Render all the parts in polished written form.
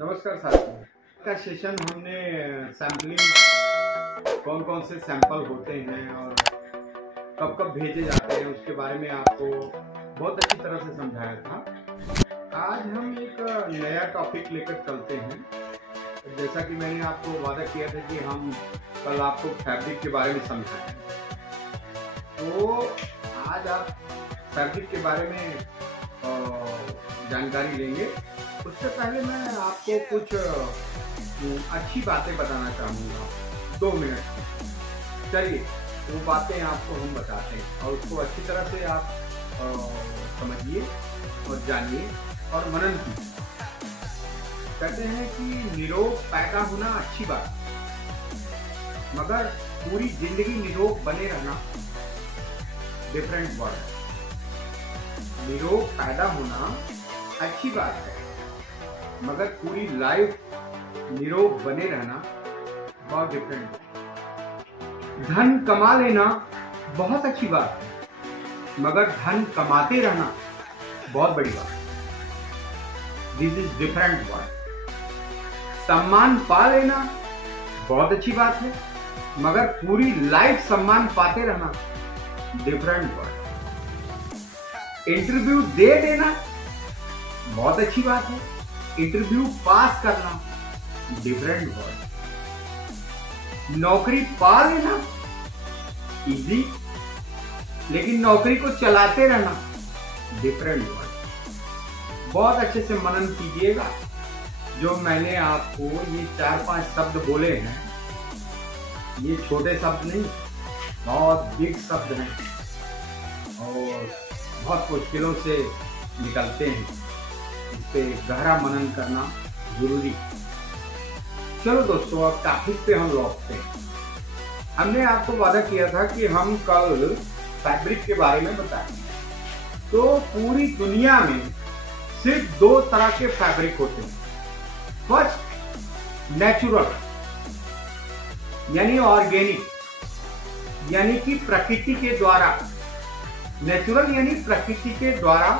नमस्कार साथियों का सेशन हमने सैम्पलिंग कौन कौन से सैंपल होते हैं और कब कब भेजे जाते हैं उसके बारे में आपको बहुत अच्छी तरह से समझाया था। आज हम एक नया टॉपिक लेकर चलते हैं। जैसा कि मैंने आपको वादा किया था कि हम कल आपको फैब्रिक के बारे में समझाएं, तो आज आप फैब्रिक के बारे में जानकारी लेंगे। उससे पहले मैं आपको कुछ अच्छी बातें बताना चाहूँगा 2 मिनट में। चलिए वो बातें आपको हम बताते हैं और उसको अच्छी तरह से आप समझिए और जानिए और मनन कीजिए। कहते हैं कि निरोग पैदा होना अच्छी बात, मगर पूरी जिंदगी निरोग बने रहना डिफरेंट वर्ड। निरोग पैदा होना अच्छी बात है, मगर पूरी लाइफ निरोग बने रहना बहुत डिफरेंट है। धन कमा लेना बहुत अच्छी बात है, मगर धन कमाते रहना बहुत बड़ी बात है। This is different word. सम्मान पा लेना बहुत अच्छी बात है, मगर पूरी लाइफ सम्मान पाते रहना डिफरेंट वर्ड। इंटरव्यू दे देना बहुत अच्छी बात है, इंटरव्यू पास करना डिफरेंट वर्ड। नौकरी पा लेना इजी, लेकिन नौकरी को चलाते रहना डिफरेंट वर्ड। बहुत अच्छे से मनन कीजिएगा। जो मैंने आपको ये 4-5 शब्द बोले हैं, ये छोटे शब्द नहीं, बहुत बिग शब्द हैं और बहुत मुश्किलों से निकलते हैं। इस पे गहरा मनन करना जरूरी। चलो दोस्तों, अब टॉपिक पे हम लौटते हैं। हमने आपको वादा किया था कि हम कल फैब्रिक के बारे में बताएंगे। तो पूरी दुनिया में सिर्फ 2 तरह के फैब्रिक होते हैं। फर्स्ट नेचुरल यानी ऑर्गेनिक, यानी कि प्रकृति के द्वारा। नेचुरल यानी प्रकृति के द्वारा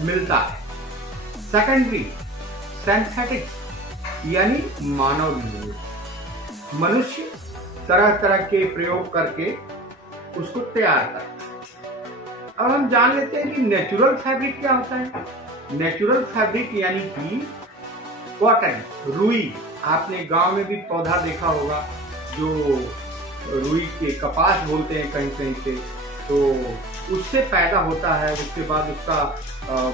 मिलता है। सेकेंडरी सिंथेटिक यानी मानव निर्मित। मनुष्य तरह तरह के प्रयोग करके उसको तैयार करता है। अब हम जान लेते हैं कि नेचुरल फैब्रिक क्या होता है। नेचुरल फैब्रिक यानी कि कॉटन, रुई। आपने गांव में भी पौधा देखा होगा जो रुई के कपास बोलते हैं कहीं कहीं से, तो उससे पैदा होता है। उसके बाद उसका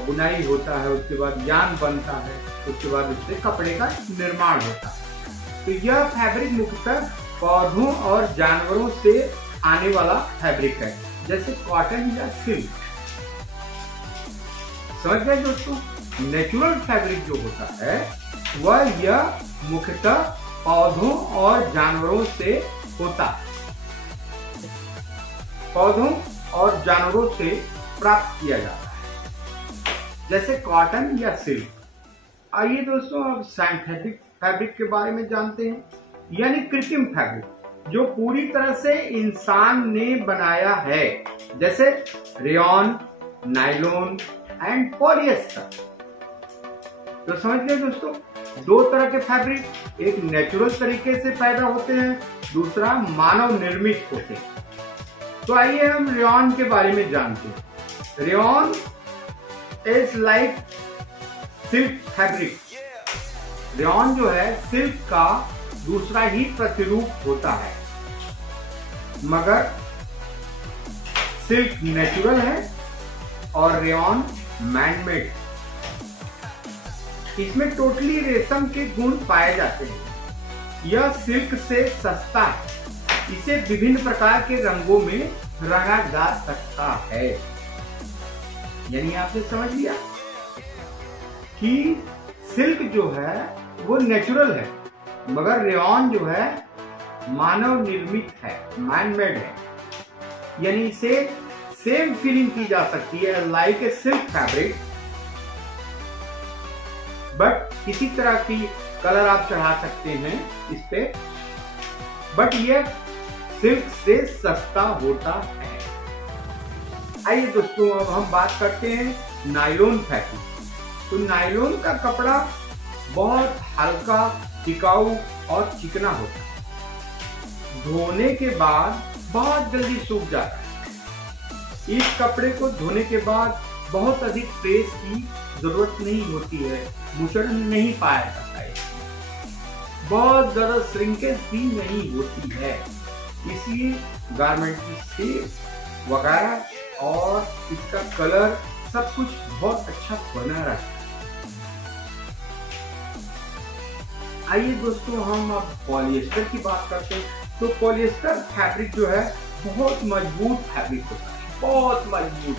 बुनाई होता है, उसके बाद यान बनता है, उसके बाद उससे कपड़े का निर्माण होता है। तो यह फैब्रिक मुख्यतः पौधों और जानवरों से आने वाला फैब्रिक है, जैसे कॉटन या सिल्क। समझ गए दोस्तों? नेचुरल फैब्रिक जो होता है वह यह मुख्यतः पौधों और जानवरों से होता है। पौधों और जानवरों से प्राप्त किया जाता है, जैसे कॉटन या सिल्क। आइए दोस्तों, अब सिंथेटिक फैब्रिक के बारे में जानते हैं, यानी कृत्रिम फैब्रिक जो पूरी तरह से इंसान ने बनाया है, जैसे रेयॉन, नायलॉन एंड पॉलिएस्टर। तो समझ गए दोस्तों, 2 तरह के फैब्रिक, एक नेचुरल तरीके से पैदा होते हैं, दूसरा मानव निर्मित होते हैं। तो आइए हम रेयॉन के बारे में जानते हैं। Rayon is like silk fabric. Rayon जो है सिल्क का दूसरा ही प्रतिरूप होता है, मगर सिल्क नेचुरल है और रेयॉन मैनमेड। इसमें टोटली रेशम के गुण पाए जाते हैं। यह सिल्क से सस्ता है। इसे विभिन्न प्रकार के रंगों में रंगा जा सकता है। यानी आपने समझ लिया कि सिल्क जो है वो नेचुरल है, मगर रेयॉन जो है मानव निर्मित है, मैनमेड है। यानी इसे सेम फीलिंग की जा सकती है like a silk fabric, but किसी तरह की कलर आप चढ़ा सकते हैं इस पे, बट ये सिल्क से सस्ता होता है। आइए दोस्तों, अब हम बात करते हैं नायलॉन फैब्रिक। तो नायलॉन का कपड़ा बहुत हल्का, टिकाऊ और चिकना होता है। धोने के बाद बहुत जल्दी सूख जाता है। इस कपड़े को धोने के बाद बहुत अधिक प्रेस की जरूरत नहीं होती है, मुचड़ नहीं पाया जाता है, बहुत ज्यादा श्रिंकेज भी नहीं होती है। इसलिए गारमेंट की शेप वगैरह और इसका कलर सब कुछ बहुत अच्छा बना रहा है। आइए दोस्तों, हम अब पॉलिएस्टर की बात करते हैं। तो पॉलिएस्टर फैब्रिक जो है बहुत मजबूत फैब्रिक होता है, बहुत मजबूत,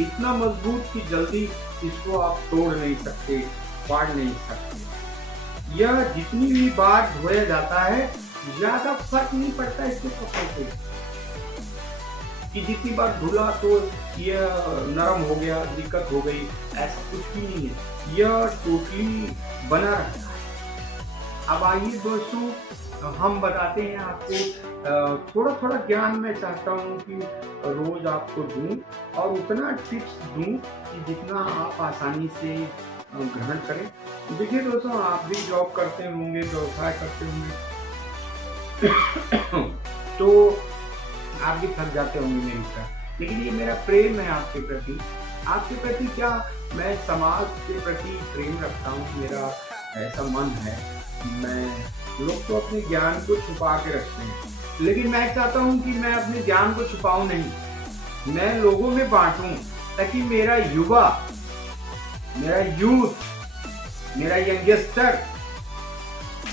इतना मजबूत कि जल्दी इसको आप तोड़ नहीं सकते, फाड़ नहीं सकते। यह जितनी भी बार धोया जाता है ज्यादा फर्क नहीं पड़ता इसके कपड़े से, कि जितनी बार धुला तो यह नरम हो गया, दिक्कत हो गई, ऐसा कुछ भी नहीं है। यह टोटली बना रहता है। अब आइए दोस्तों, हम बताते हैं आपको थोड़ा थोड़ा ज्ञान मैं चाहता हूँ कि रोज आपको दूं और उतना टिप्स दूं कि जितना आप आसानी से ग्रहण करें। देखिए दोस्तों, आप भी जॉब करते होंगे, व्यवसाय करते होंगे तो आप भी थक जाते होंगे मेरी तरह, लेकिन ये मेरा प्रेम है आपके प्रति। आपके प्रति क्या, मैं समाज के प्रति प्रेम रखता हूँ। मेरा ऐसा मन है, मैं लोग तो अपने ज्ञान को छुपा के रखते हैं, लेकिन मैं चाहता हूं कि मैं अपने ज्ञान को छुपाऊं नहीं, मैं लोगों में बांटूं, ताकि मेरा युवा, मेरा यूथ, मेरा यंगस्टर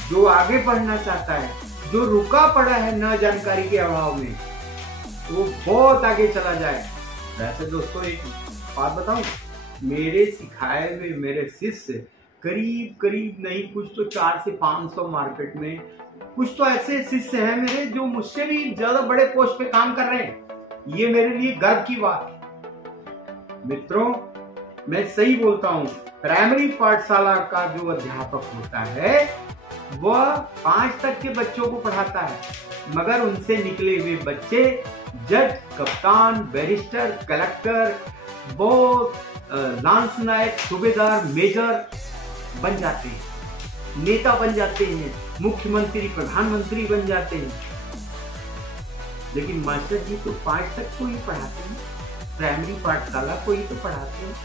जो आगे बढ़ना चाहता है, जो रुका पड़ा है न जानकारी के अभाव में, वो बहुत आगे चला जाए। वैसे दोस्तों एक बात बताऊं, मेरे सिखाए हुए मेरे शिष्य करीब नहीं, कुछ तो 400 से 500 मार्केट में, कुछ तो ऐसे शिष्य हैं मेरे जो मुझसे भी ज्यादा बड़े पोस्ट पे काम कर रहे हैं। ये मेरे लिए गर्व की बात है। मित्रों, मैं सही बोलता हूँ, प्राइमरी पाठशाला का जो अध्यापक होता है वह 5 तक के बच्चों को पढ़ाता है, मगर उनसे निकले हुए बच्चे जज, कप्तान, बैरिस्टर, कलेक्टर, वो लांस नायक, सूबेदार, मेजर बन जाते हैं, नेता बन जाते हैं, मुख्यमंत्री, प्रधानमंत्री बन जाते हैं। लेकिन मास्टर जी तो 5 तक को ही पढ़ाते हैं, प्राइमरी पाठशाला को ही तो पढ़ाते हैं।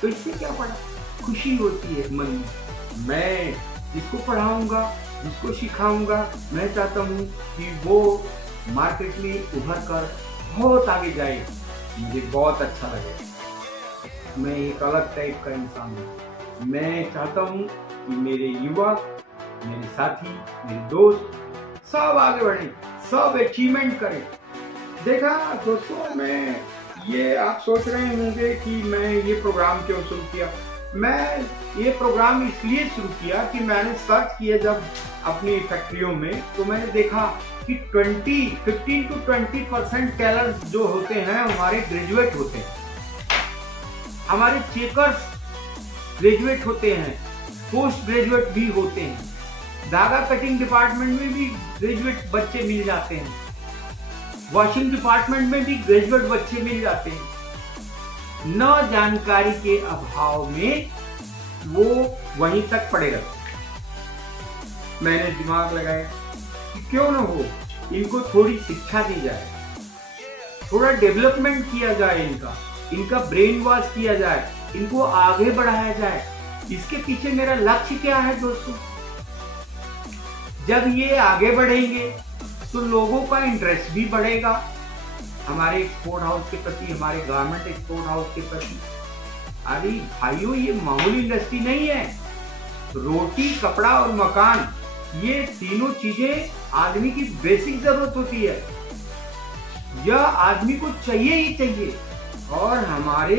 तो इससे क्या पढ़ा, खुशी होती है मन में। मैं जिसको पढ़ाऊंगा, जिसको सिखाऊंगा, मैं चाहता हूँ कि वो मार्केट में उभर कर बहुत आगे जाए, मुझे बहुत अच्छा लगे। मैं एक अलग टाइप का इंसान हूँ। मैं चाहता हूं कि मेरे युवा, मेरे साथी, मेरे दोस्त सब आगे बढ़ें, सब अचीवमेंट करें। देखा दोस्तों, मैं ये आप सोच रहे होंगे कि मैं ये प्रोग्राम क्यों शुरू किया। मैं ये प्रोग्राम इसलिए शुरू किया कि मैंने सर्च किया जब अपनी फैक्ट्रियों में, तो मैंने देखा कि 15 to 20% टेलर्स जो होते हैं हमारे ग्रेजुएट होते हैं, हमारे चेकर्स ग्रेजुएट होते हैं, पोस्ट ग्रेजुएट भी होते हैं, धागा कटिंग डिपार्टमेंट में भी ग्रेजुएट बच्चे मिल जाते हैं, वॉशिंग डिपार्टमेंट में भी ग्रेजुएट बच्चे मिल जाते हैं। न जानकारी के अभाव में वो वहीं तक पड़े रहते हैं। मैंने दिमाग लगाया कि क्यों न हो, इनको थोड़ी शिक्षा दी जाए, थोड़ा डेवलपमेंट किया जाए, इनका ब्रेन वॉश किया जाए, इनको आगे बढ़ाया जाए। इसके पीछे मेरा लक्ष्य क्या है दोस्तों, जब ये आगे बढ़ेंगे तो लोगों का इंटरेस्ट भी बढ़ेगा हमारे एक्सपोर्ट हाउस के प्रति, हमारे गारमेंट एक्सपोर्ट हाउस के प्रति। अरे भाइयों, ये मामूली इंडस्ट्री नहीं है। रोटी, कपड़ा और मकान, ये तीनों चीजें आदमी की बेसिक जरूरत होती है, यह आदमी को चाहिए ही चाहिए। और हमारे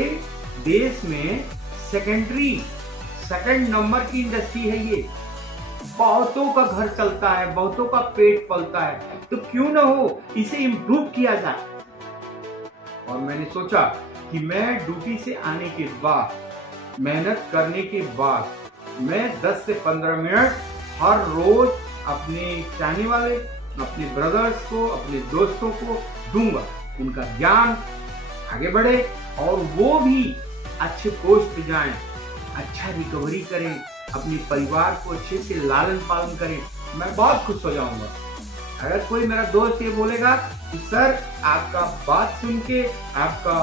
देश में सेकंड नंबर की इंडस्ट्री है ये। बहुतों का घर चलता है, बहुतों का पेट पलता है, तो क्यों ना हो इसे इम्प्रूव किया जाए। और मैंने सोचा कि मैं ड्यूटी से आने के बाद, मेहनत करने के बाद, मैं 10 से 15 मिनट हर रोज अपने चाहने वाले, अपने ब्रदर्स को, अपने दोस्तों को दूंगा। उनका ज्ञान आगे बढ़े और वो भी अच्छे पोस्ट पे जाएं, अच्छा रिकवरी करें, अपने परिवार को अच्छे से लालन पालन करें, मैं बहुत खुश हो जाऊंगा। अगर कोई मेरा दोस्त ये बोलेगा कि सर आपका बात सुन के, आपका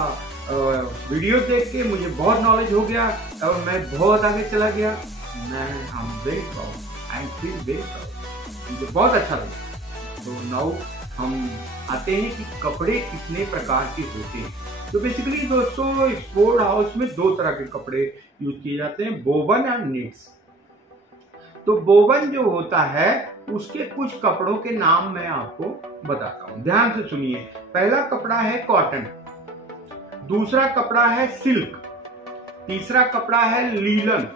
वीडियो देख के मुझे बहुत नॉलेज हो गया और मैं बहुत आगे चला गया, मैं very proud, I am feel very proud, मुझे बहुत अच्छा लगा। तो नाउ हम आते हैं कि कपड़े कितने प्रकार के होते हैं। तो बेसिकली दोस्तों स्पोर्ट हाउस में दो तरह के कपड़े यूज किए जाते हैं, बोवन और निट्स। तो बोवन जो होता है उसके कुछ कपड़ों के नाम मैं आपको बताता हूं, ध्यान से सुनिए। पहला कपड़ा है कॉटन, दूसरा कपड़ा है सिल्क, तीसरा कपड़ा है लीलन,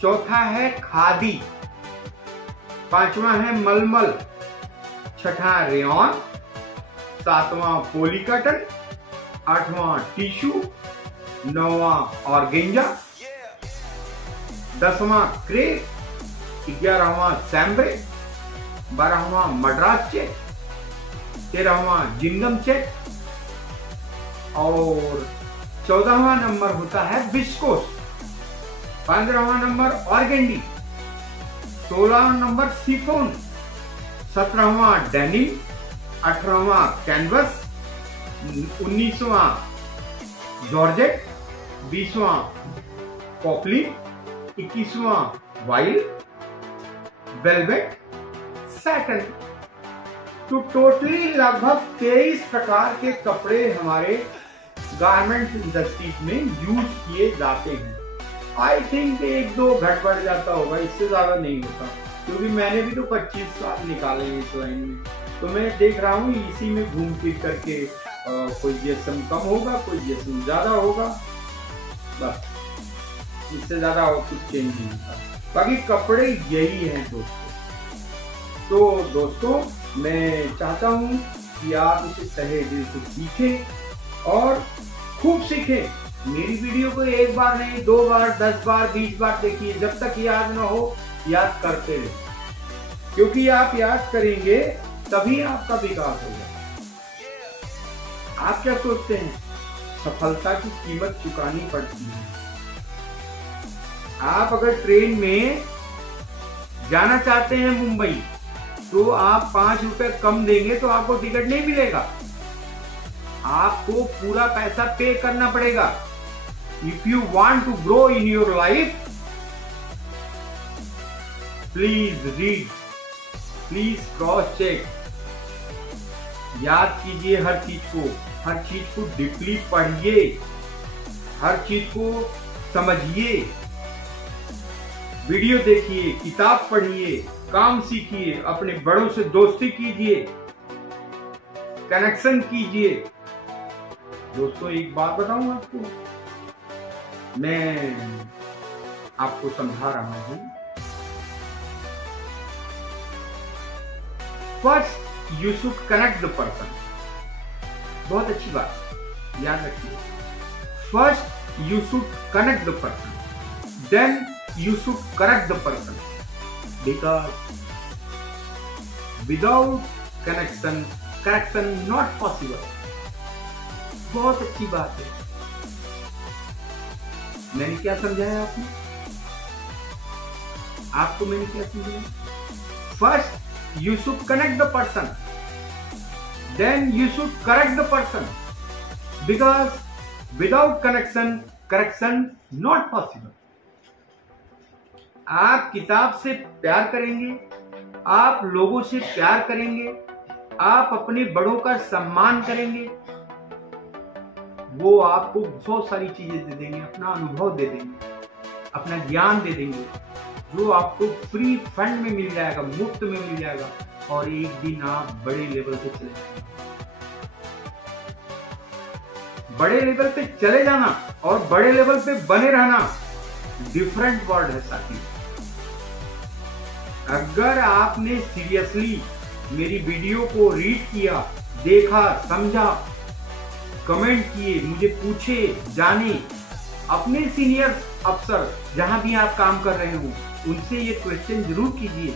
चौथा है खादी, पांचवा है मलमल, छठा रेयॉन, सातवां पॉलीकॉटन, आठवां टिश्यू, नौवां ऑर्गेंजा, 10वां क्रेप, 11वां सैम्ब्रे, 12वां मद्रास चेक, 13वां जिंगम चेक और 14वां नंबर होता है विस्कोस, 15वां नंबर ऑर्गेंडी, 16वां नंबर सिफोन, 17वां डेनिम, 18वां कैनवस, 19वां जॉर्जेट, 20वां पॉपलिन, 21वां वाइल्ड, वेलवेट, सैटन। तो टोटली लगभग 23 प्रकार के कपड़े हमारे गारमेंट इंडस्ट्रीज में यूज किए जाते हैं। आई थिंक एक दो घट बढ़ जाता होगा, इससे ज्यादा नहीं होता, क्योंकि मैंने भी तो 25 साल निकाले हैं इस लाइन में। तो मैं देख रहा हूँ इसी में घूम फिर करके कोई जीएसएम कम होगा, कोई जीएसएम ज्यादा होगा, बस इससे ज्यादा और कुछ चेंज नहीं होता। बाकी कपड़े यही हैं दोस्तों। तो दोस्तों मैं चाहता हूँ कि आप इसे तहे दिल से सीखें और खूब सीखें। मेरी वीडियो को एक बार नहीं, 2 बार, 10 बार, 20 बार देखिए, जब तक याद ना हो याद करते रहे, क्योंकि आप याद करेंगे तभी आपका विकास होगा। आप क्या सोचते हैं? सफलता की कीमत चुकानी पड़ती है। आप अगर ट्रेन में जाना चाहते हैं मुंबई, तो आप 5 रुपए कम देंगे तो आपको टिकट नहीं मिलेगा, आपको पूरा पैसा पे करना पड़ेगा। If you want to grow in your life, please read, please cross check, याद कीजिए हर चीज को डीपली पढ़िए, हर चीज को समझिए, वीडियो देखिए, किताब पढ़िए, काम सीखिए, अपने बड़ों से दोस्ती कीजिए, कनेक्शन कीजिए। दोस्तों एक बात बताऊं आपको, मैं आपको समझा रहा हूं। First you should connect the person, बहुत अच्छी बात, याद रखिए। First you should connect the person, then you should correct the person, because without correction not possible। बहुत अच्छी बात है। मैंने क्या समझाया आपको मैंने क्या समझाया? First you should connect the person, then you should correct the person, because without correction not possible। आप किताब से प्यार करेंगे, आप लोगों से प्यार करेंगे, आप अपने बड़ों का सम्मान करेंगे, वो आपको बहुत सारी चीजें दे देंगे, अपना अनुभव दे देंगे, अपना ज्ञान दे देंगे, जो आपको फ्री फंड में मिल जाएगा, मुफ्त में मिल जाएगा, और एक दिन आप बड़े लेवल पे चले जाएंगे। बड़े लेवल पे चले जाना और बड़े लेवल पे बने रहना डिफरेंट वर्ड है साथी। अगर आपने सीरियसली मेरी वीडियो को रीड किया, देखा, समझा, कमेंट किए, मुझे पूछे, जाने, अपने सीनियर अफसर जहां भी आप काम कर रहे हो उनसे ये क्वेश्चन जरूर कीजिए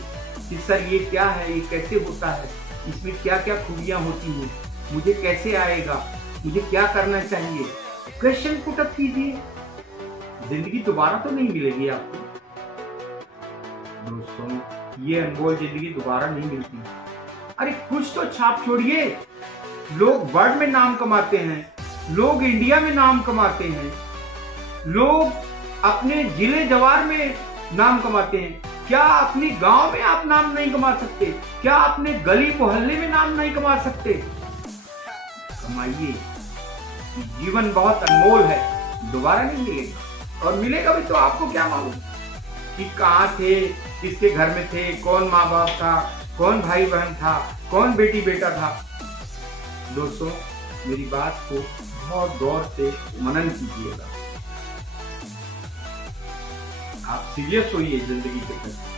कि सर ये क्या है, ये कैसे होता है, इसमें क्या क्या खूबियां होती हैं, मुझे कैसे आएगा, मुझे क्या करना चाहिए। क्वेश्चन पुट अप कीजिए, जिंदगी दोबारा तो नहीं मिलेगी आपको। दोस्तों, ये अनमोल जिंदगी दोबारा नहीं मिलती। अरे कुछ तो छाप छोड़िए। लोग वर्ल्ड में नाम कमाते हैं, लोग इंडिया में नाम कमाते हैं, लोग अपने जिले जवार में नाम कमाते हैं। क्या अपनी गांव में आप नाम नहीं कमा सकते? क्या अपने गली मोहल्ले में नाम नहीं कमा सकते? कमाइए। जीवन बहुत अनमोल है, दोबारा नहीं मिलेगा। और मिलेगा भी तो आपको क्या मालूम कि कहाँ थे, किसके घर में थे, कौन माँ बाप था, कौन भाई बहन था, कौन बेटी बेटा था। दोस्तों, मेरी बात को बहुत गौर से मनन कीजिएगा। आप सीरियस होइए जिंदगी के प्रति।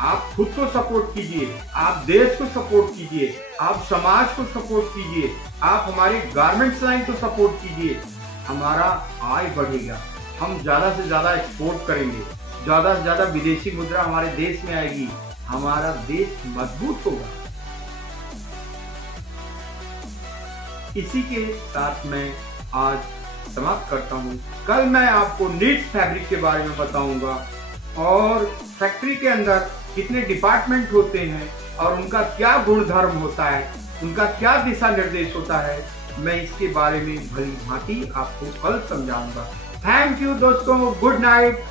आप खुद को सपोर्ट कीजिए, आप देश को सपोर्ट कीजिए, आप समाज को सपोर्ट कीजिए, आप हमारी गारमेंट्स लाइन को सपोर्ट कीजिए। हमारा आय बढ़ेगा, हम ज्यादा से ज्यादा एक्सपोर्ट करेंगे, ज्यादा से ज्यादा विदेशी मुद्रा हमारे देश में आएगी, हमारा देश मजबूत होगा। इसी के साथ मैं आज समाप्त करता हूँ। कल मैं आपको नीड्स फैब्रिक के बारे में बताऊंगा और फैक्ट्री के अंदर कितने डिपार्टमेंट होते हैं और उनका क्या गुणधर्म होता है, उनका क्या दिशा निर्देश होता है, मैं इसके बारे में भली भांति आपको कल समझाऊंगा। थैंक यू दोस्तों, गुड नाइट।